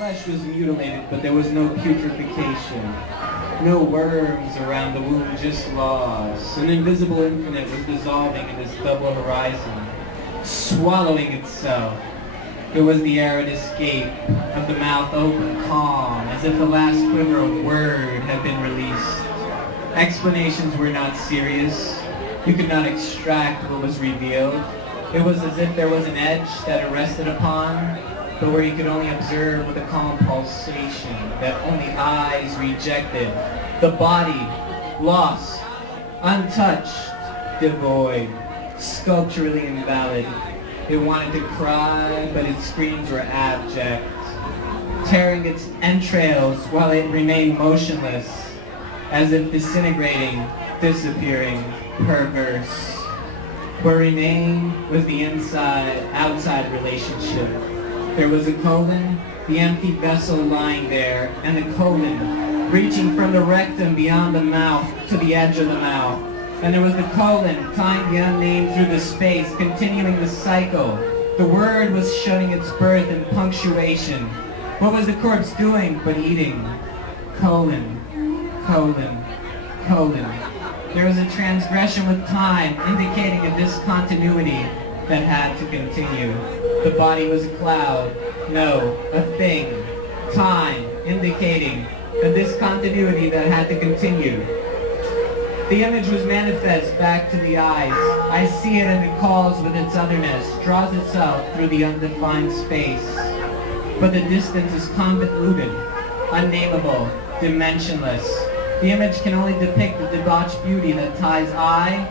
flesh was mutilated, but there was no putrefaction. No worms around the womb, just laws. An invisible infinite was dissolving in this double horizon, swallowing itself. It was the arid escape of the mouth open, calm, as if the last quiver of word had been released. Explanations were not serious. You could not extract what was revealed. It was as if there was an edge that it rested upon, but where you could only observe with a calm pulsation that only eyes rejected. The body, lost, untouched, devoid, sculpturally invalid. It wanted to cry, but its screams were abject, tearing its entrails while it remained motionless, as if disintegrating, disappearing, perverse. What remained was the inside-outside relationship. There was a colon, the empty vessel lying there, and the colon reaching from the rectum beyond the mouth to the edge of the mouth. And there was the colon tying the unnamed through the space, continuing the cycle. The word was showing its birth and punctuation. What was the corpse doing but eating? Colon, colon, colon. There was a transgression with time, indicating a discontinuity that had to continue. The body was a cloud, no, a thing. Time, indicating a discontinuity that had to continue. The image was manifest back to the eyes. I see it and it calls with its otherness, draws itself through the undefined space. But the distance is convoluted, unnameable, dimensionless. The image can only depict the debauched beauty that ties I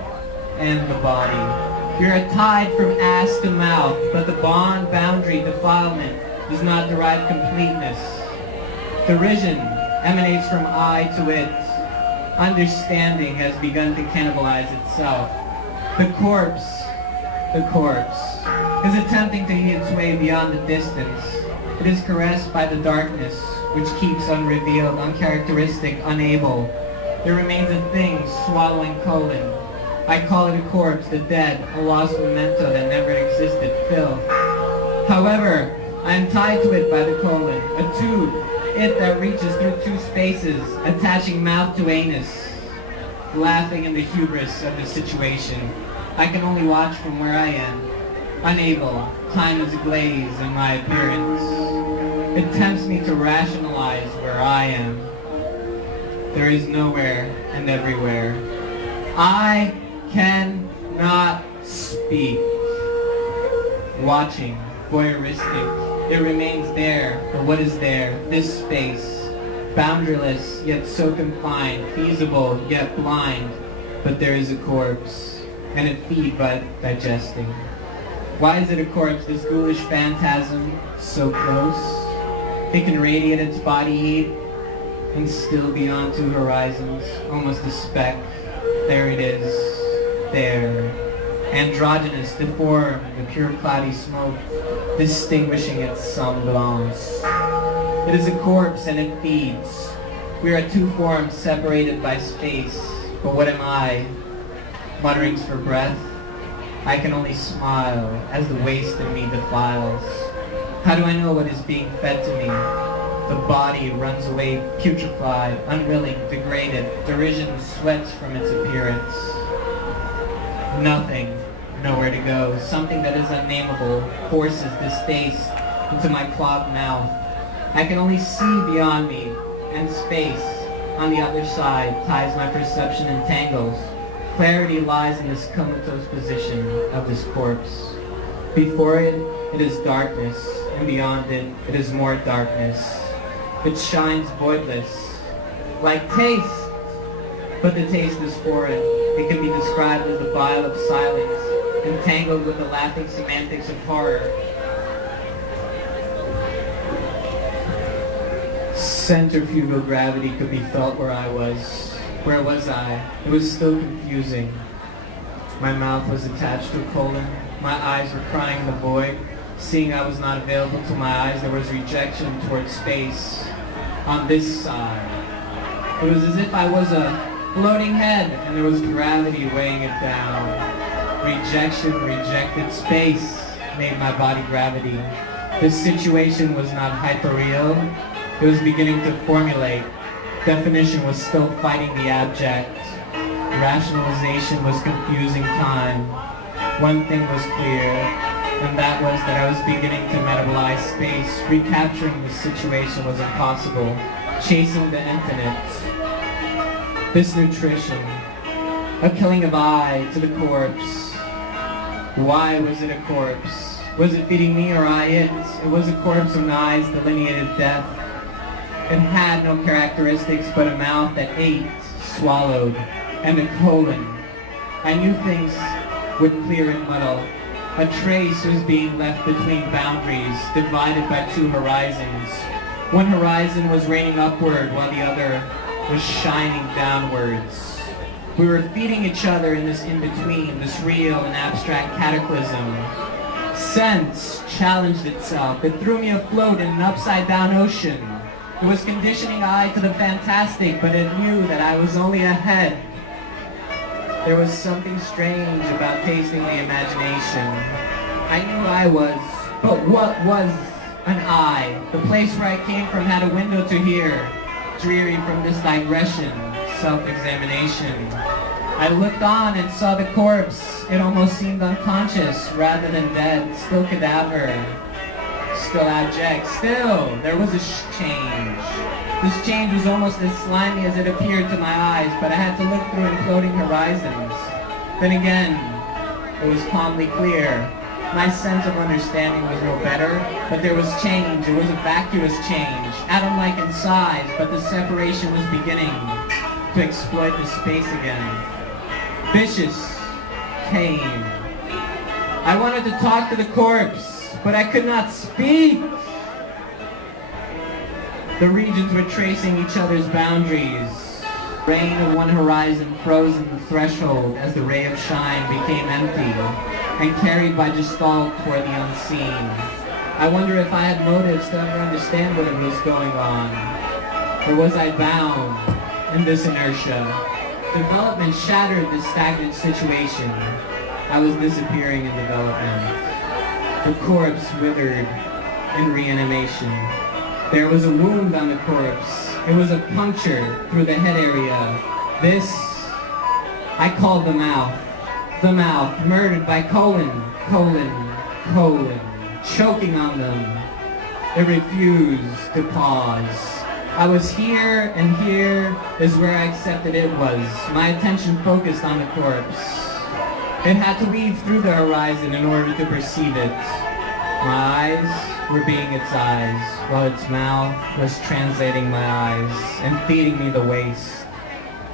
and the body. We are tied from ass to mouth, but the bond, boundary, defilement does not derive completeness. Derision emanates from I to it. Understanding has begun to cannibalize itself. The corpse is attempting to eat its way beyond the distance. It is caressed by the darkness, which keeps unrevealed, uncharacteristic, unable. There remains a thing swallowing colon. I call it a corpse, the dead, a lost memento that never existed, filth. However, I am tied to it by the colon, a tube, it that reaches through two spaces, attaching mouth to anus. Laughing in the hubris of the situation, I can only watch from where I am. Unable, time is glaze in my appearance. It tempts me to rationalize where I am. There is nowhere and everywhere. I cannot speak. Watching, voyeuristic. It remains there, but what is there? This space, boundaryless, yet so confined, feasible, yet blind. But there is a corpse, and it feeds by digesting. Why is it a corpse, this ghoulish phantasm, so close? It can radiate its body heat, and still beyond two horizons, almost a speck. There it is, there. Androgynous, deformed, the pure cloudy smoke, distinguishing its semblance. It is a corpse and it feeds. We are two forms separated by space, but what am I? Mutterings for breath? I can only smile as the waste in me defiles. How do I know what is being fed to me? The body runs away putrefied, unwilling, degraded. Derision sweats from its appearance. Nothing, nowhere to go. Something that is unnameable forces distaste into my clogged mouth. I can only see beyond me, and space on the other side ties my perception in tangles. Clarity lies in this comatose position of this corpse. Before it, it is darkness, and beyond it, it is more darkness. It shines voidless, like taste, but the taste is foreign. It can be described as the bile of silence, entangled with the laughing semantics of horror. Centrifugal gravity could be felt where I was. Where was I? It was still confusing. My mouth was attached to a colon. My eyes were crying in the void. Seeing I was not available to my eyes, there was rejection towards space. On this side, it was as if I was a floating head and there was gravity weighing it down. Rejection, rejected space made my body gravity. This situation was not hyperreal. It was beginning to formulate. Definition was still fighting the abject. Rationalization was confusing time. One thing was clear, and that was that I was beginning to metabolize space. Recapturing the situation was impossible. Chasing the infinite. This nutrition. A killing of I to the corpse. Why was it a corpse? Was it feeding me or I it? It was a corpse with eyes delineated death. It had no characteristics but a mouth that ate, swallowed, and a colon. I knew things would clear and muddle. A trace was being left between boundaries, divided by two horizons. One horizon was raining upward while the other was shining downwards. We were feeding each other in this in-between, this real and abstract cataclysm. Sense challenged itself. It threw me afloat in an upside-down ocean. It was conditioning I to the fantastic, but it knew that I was only a head. There was something strange about tasting the imagination. I knew I was, but what was an I? The place where I came from had a window to here, dreary from this digression, self-examination. I looked on and saw the corpse. It almost seemed unconscious rather than dead, still cadaver, still abject. Still, there was a change. This change was almost as slimy as it appeared to my eyes, but I had to look through imploding horizons. Then again, it was calmly clear. My sense of understanding was no better, but there was change. It was a vacuous change, atom-like in size, but the separation was beginning to exploit the space again. Vicious came. I wanted to talk to the corpse, but I could not speak. The regions were tracing each other's boundaries. Rain of one horizon frozen the threshold as the ray of shine became empty and carried by gestalt toward the unseen. I wonder if I had motives to ever understand what it was going on. Or was I bound in this inertia? Development shattered this stagnant situation. I was disappearing in development. The corpse withered in reanimation. There was a wound on the corpse. It was a puncture through the head area. This, I called the mouth. The mouth, murdered by colon, choking on them. It refused to pause. I was here, and here is where I accepted it was. My attention focused on the corpse. It had to weave through the horizon in order to perceive it. My eyes were being its eyes, while its mouth was translating my eyes and feeding me the waste.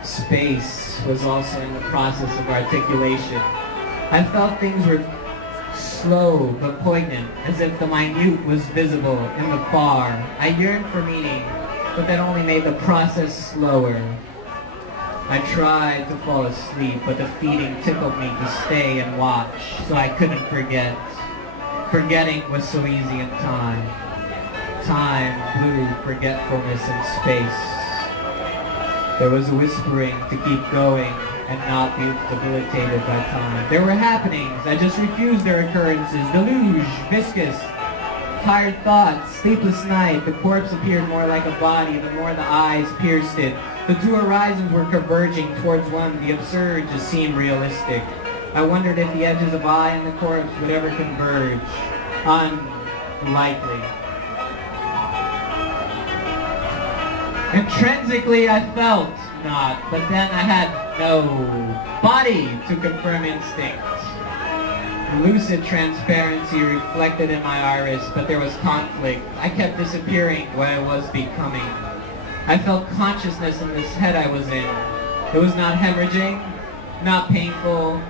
Space was also in the process of articulation. I felt things were slow but poignant, as if the minute was visible in the far. I yearned for meaning, but that only made the process slower. I tried to fall asleep, but the feeding tickled me to stay and watch, so I couldn't forget. Forgetting was so easy in time. Time, blue, forgetfulness in space. There was a whispering to keep going and not be debilitated by time. There were happenings. I just refused their occurrences. Deluge, viscous, tired thoughts, sleepless night. The corpse appeared more like a body the more the eyes pierced it. The two horizons were converging towards one. The absurd just seemed realistic. I wondered if the edges of I and the corpse would ever converge. Unlikely. Intrinsically, I felt not, but then I had no body to confirm instinct. Lucid transparency reflected in my iris, but there was conflict. I kept disappearing what I was becoming. I felt consciousness in this head I was in. It was not hemorrhaging, not painful,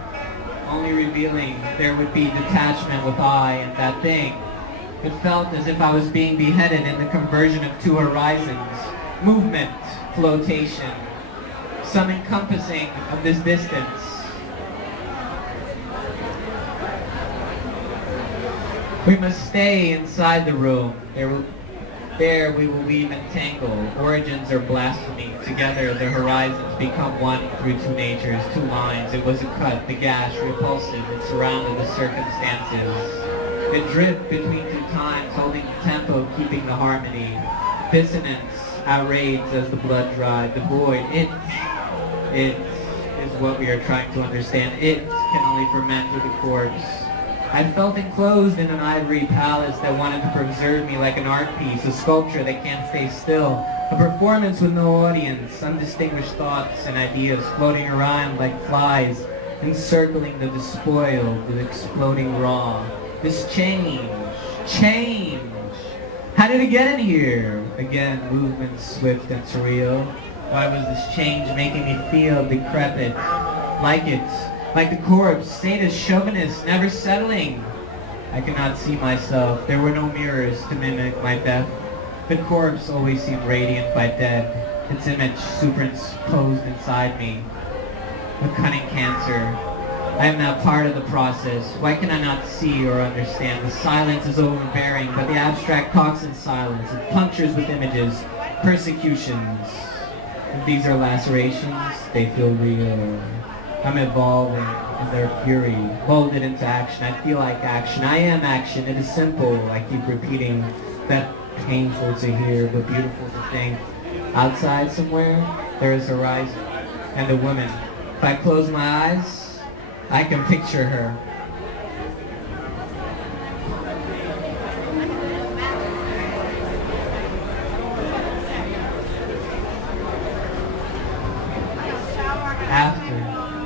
only revealing there would be detachment with I and that thing. It felt as if I was being beheaded in the conversion of two horizons. Movement, flotation, some encompassing of this distance. We must stay inside the room. There we will weave and tangle. Origins are blasphemy. Together the horizons become one through two natures, two lines. It was a cut, the gash, repulsive. It surrounded the circumstances. It dripped between two times, holding the tempo, keeping the harmony. Dissonance outraged as the blood dried. The void, it is what we are trying to understand. It can only ferment with the corpse. I felt enclosed in an ivory palace that wanted to preserve me like an art piece, a sculpture that can't stay still, a performance with no audience, undistinguished thoughts and ideas floating around like flies, encircling the despoiled, the exploding raw. This change. How did it get in here? Again, movement swift and surreal. Why was this change making me feel decrepit? Like the corpse, sadist, chauvinist, never settling. I could not see myself. There were no mirrors to mimic my death. The corpse always seemed radiant by dead, its image superimposed inside me. A cunning cancer. I am now part of the process. Why can I not see or understand? The silence is overbearing, but the abstract talks in silence. It punctures with images, persecutions. If these are lacerations, they feel real. I'm evolving in their fury, molded into action. I feel like action. I am action. It is simple. I keep repeating that, painful to hear, but beautiful to think. Outside somewhere, there is a horizon and a woman. If I close my eyes, I can picture her.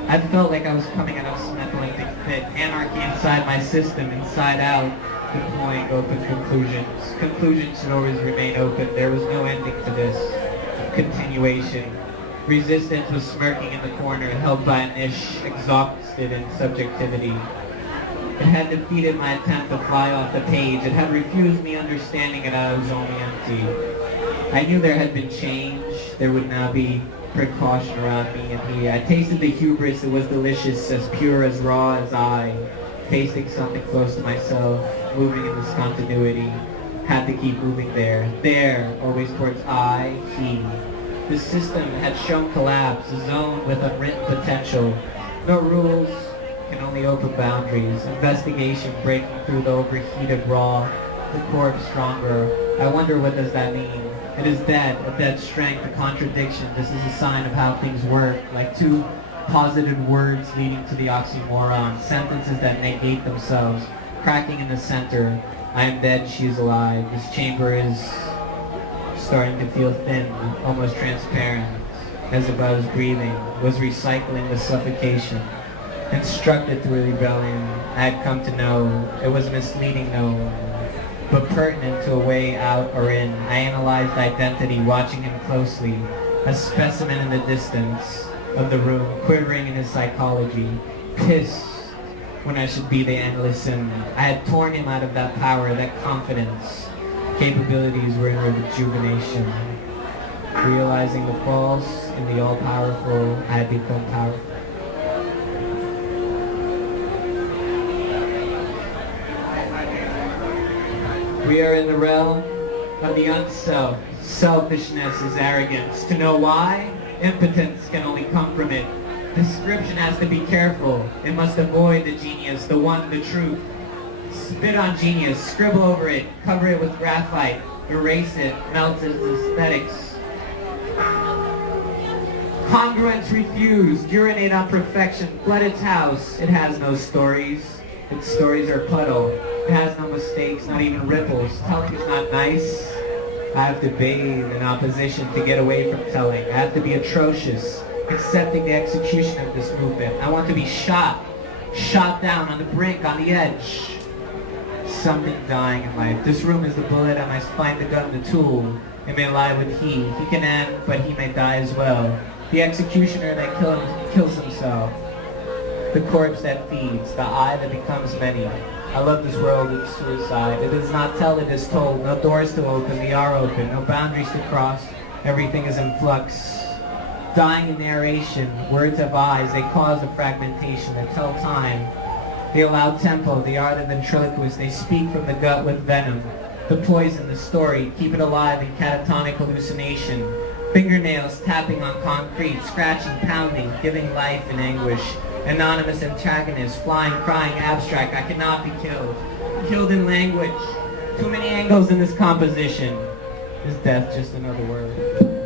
I felt like I was coming out of some epileptic fit. Anarchy inside my system, inside out, deploying open conclusions. Conclusions should always remain open. There was no ending to this. Continuation. Resistance was smirking in the corner, held by a niche, exhausted in subjectivity. It had defeated my attempt to fly off the page. It had refused me understanding that I was only empty. I knew there had been change. There would now be precaution around me and he. I tasted the hubris. It was delicious, as pure, as raw as I. Tasting something close to myself, moving in this continuity. Had to keep moving there. There, always towards I, he. The system had shown collapse, a zone with unwritten potential. No rules, can only open boundaries. Investigation breaking through the overheated raw. The corpse stronger. I wonder, what does that mean? It is dead, a dead strength, a contradiction. This is a sign of how things work, like two posited words leading to the oxymoron, sentences that negate themselves, cracking in the center. I am dead, she is alive. This chamber is starting to feel thin, almost transparent, as if I was breathing, was recycling the suffocation. Instructed through rebellion, I had come to know it was misleading, no, but pertinent to a way out or in. I analyzed identity, watching him closely, a specimen in the distance of the room, quivering in his psychology, pissed when I should be the endless sin. I had torn him out of that power, that confidence. Capabilities were in rejuvenation. Realizing the false in the all-powerful, I had become powerful. We are in the realm of the unself. Selfishness is arrogance. To know why? Impotence can only come from it. Description has to be careful. It must avoid the genius, the one, the truth. Spit on genius, scribble over it, cover it with graphite, erase it, melt its aesthetics. Congruence refused, urinate on perfection, flood its house. It has no stories. Its stories are puddle. It has no mistakes, not even ripples. Telling is not nice. I have to bathe in opposition to get away from telling. I have to be atrocious, accepting the execution of this movement. I want to be shot down on the brink, on the edge. Something dying in life. This room is the bullet. I must find the gun, the tool. It may lie with he. He can end, but he may die as well. The executioner that kills himself. The corpse that feeds. The I that becomes many. I love this world of suicide. It does not tell, it is told. No doors to open, they are open. No boundaries to cross. Everything is in flux. Dying in narration. Words have eyes. They cause a fragmentation. They tell time. They allow tempo. They are the ventriloquist. They speak from the gut with venom. The poison, the story. Keep it alive in catatonic hallucination. Fingernails tapping on concrete. Scratching, pounding. Giving life in anguish. Anonymous antagonist, flying, crying, abstract. I cannot be killed. killed in language. Too many angles in this composition. Is death just another word?